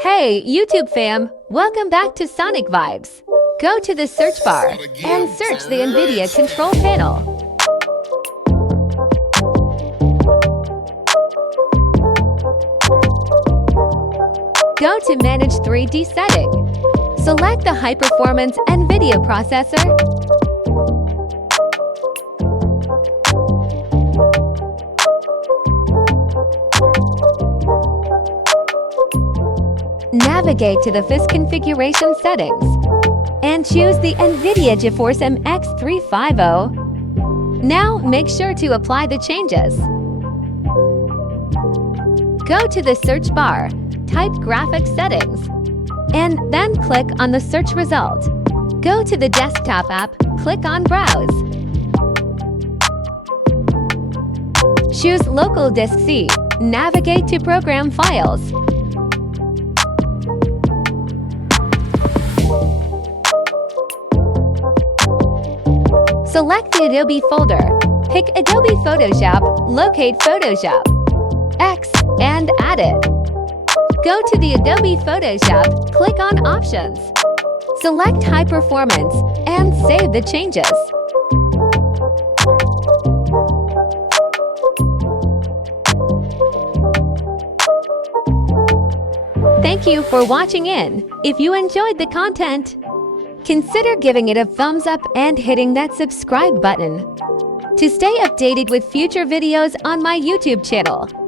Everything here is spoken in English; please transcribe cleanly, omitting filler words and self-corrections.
Hey, YouTube fam! Welcome back to SonicVibes. Go to the search bar and search the NVIDIA control panel. Go to Manage 3D Setting. Select the high-performance NVIDIA processor. Navigate to the FIS configuration settings and choose the NVIDIA GeForce MX 350. Now make sure to apply the changes. Go to the search bar, type graphics settings, and then click on the search result. Go to the desktop app, click on Browse. Choose Local Disk C. Navigate to Program Files. Select the Adobe folder. Pick Adobe Photoshop, locate Photoshop X, and add it. Go to the Adobe Photoshop, click on Options. Select High Performance, and save the changes. Thank you for watching in. If you enjoyed the content, consider giving it a thumbs up and hitting that subscribe button to stay updated with future videos on my YouTube channel.